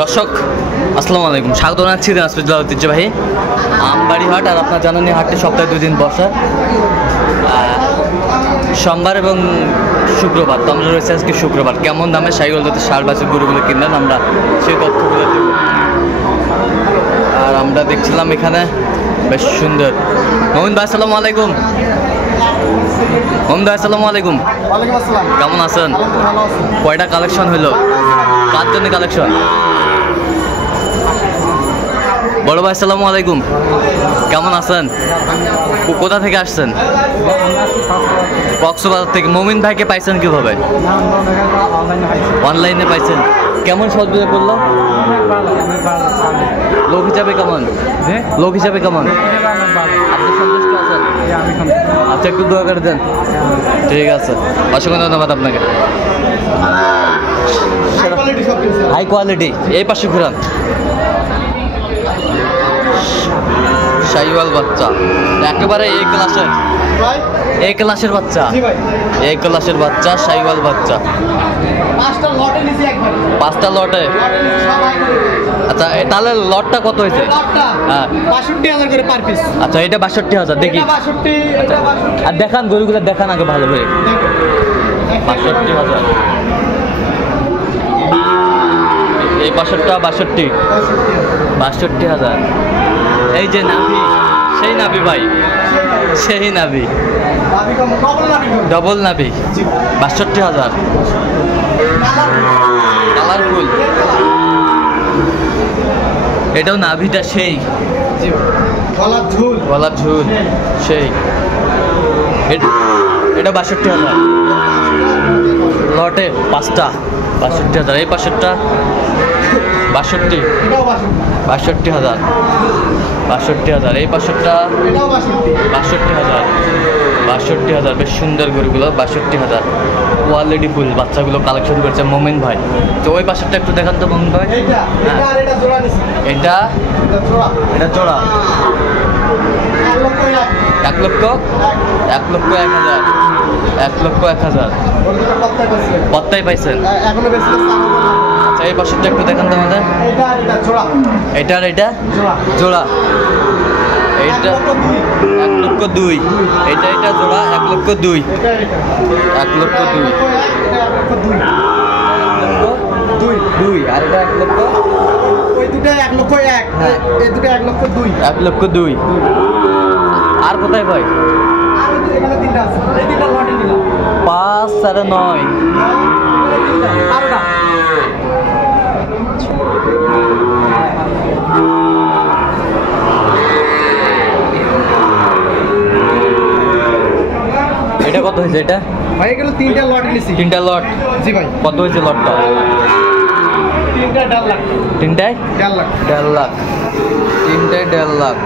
দর্শক আসসালামু আলাইকুম, স্বাগত জানাচ্ছি দিনাজপুর জেলা ঐতিহ্যবাহী আমবাড়ি হাট। আর আপনার জানেন হাটটি সপ্তাহে 2 দিন বসে, সোমবার এবং শুক্রবার। তো আমরা রয়েছে আজকে শুক্রবার। কেমন দামে সাইকেল যাতে ষাট বাছুর গরুগুলো কিনলেন আমরা সেই তথ্যগুলো দেব। আর আমরা দেখছিলাম এখানে বেশ সুন্দর। মোমিন ভাই আসসালামু আলাইকুম। মোমিন ভাই আসসালামু আলাইকুম। কেমন আছেন? কয়টা কালেকশন হইলো? কার জন্য কালেকশন? বড় ভাই আসসালামু আলাইকুম, কেমন আছেন? কোথা থেকে আসছেন? কক্সবাজার থেকে। মোমিন ভাইকে পাইছেন কিভাবে? অনলাইনে পাইছেন। কেমন সহযোগিতা করলো? লোক হিসাবে কেমন? লোক হিসাবে কেমন? আপনি সন্তুষ্ট আছেন? আচ্ছা, একটু দোয়া করে দেন। ঠিক আছে, অসংখ্য ধন্যবাদ আপনাকে। High quality. এই পাশে ঘুরান। শাহিওয়াল বাচ্চা একেবারে এই ক্লাসের বাচ্চা, এই ক্লাসের বাচ্চা, শাহিওয়াল বাচ্চা। 5টা লটে। আচ্ছা, তাহলে লটটা কত হয়েছে? হ্যাঁ, ৬২,০০০ করে পার পিস। আচ্ছা, এটা ৬২,০০০। দেখি আর দেখান, গরুগুলো দেখান আগে ভালো করে। ৬২,০০০। এই পাশেরটা ৬২,০০০। এই যে নাভি, সেই নাভি ভাই, সেই নাভি, ডবল নাভি। ৬২,০০০। কালারফুল। এটাও নাভিটা সেই, গলার ঝুল সেই। এটা ৬২,০০০। লটে 5টা ৬২,০০০। এই পাশেরটা ৬২,০০০। ৬২,০০০। এই পাশেরটা ৬২,০০০। ৬২,০০০। বেশ সুন্দর গরুগুলো। ৬২,০০০। কোয়ালিটি ফুল বাচ্চাগুলো কালেকশন করছে মোমিন ভাই। তো ওই পাশেরটা একটু দেখান তো মোমিন ভাই। এটা জোড়া ১,০০,০০০। ১,০০,০০০। পত্তাই পাইছেন? আচ্ছা, এই পাশেরটা একটু দেখান তো আমাদের। এটা আর এটা জোড়া। এইটা ১,০০,০০০। এটা জোড়া ১,০০,০০০। ১,০০,০০০। 1,০০,০০০। আর এটা ১,০০,০০০। ওই দুটো ১,০০,০০০। এই দুটো ১,০০,০০০। ১,০০,০০০। আর কোথায় ভাই? ৫ সাড়ে ৯। এটা কত হয়েছে? এটা ভাই এগুলো 3টা লট নিছি। 3টা লট? জি ভাই। কত হয়েছে লটটা? 3টায় 1.5 লাখ। 3টায় 1.5 লাখ। 1.5 লাখ। 3টায় 1.5 লাখ।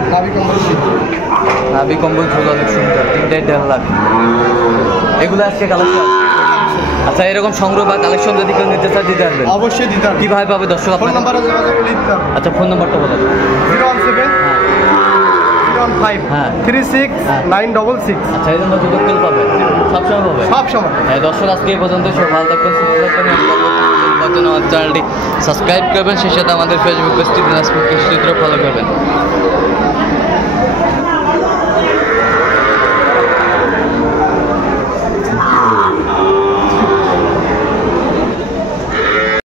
নাভি কম্বল ঝুল অনেক সুন্দর। 3টায় 1.5 লাখ। এগুলো আজকে কালেকশন। আচ্ছা, এরকম সংগ্রহ বা কালেকশন যদি কেউ নিতে চায় দিতে পারবেন? অবশ্যই দিতে পারবেন। কিভাবে পাবে দর্শক? ফোন নাম্বারে যোগাযোগ করে দিতে হবে। আচ্ছা, ফোন নাম্বারটা বলেন। 017 015 36 966। আচ্ছা, এই জন্য সুযোগ পেলে পাবে? সবসময় পাবে? সবসময়। হ্যাঁ দর্শক, আজকে এই পর্যন্ত। সব ভালো থাকবেন, সুস্থ থাকবেন। আমার চ্যানেলটি সাবস্ক্রাইব করবেন, সেই সাথে আমাদের ফেসবুক পেজটি দিনাজপুর কৃষি চিত্র ফলো করবেন।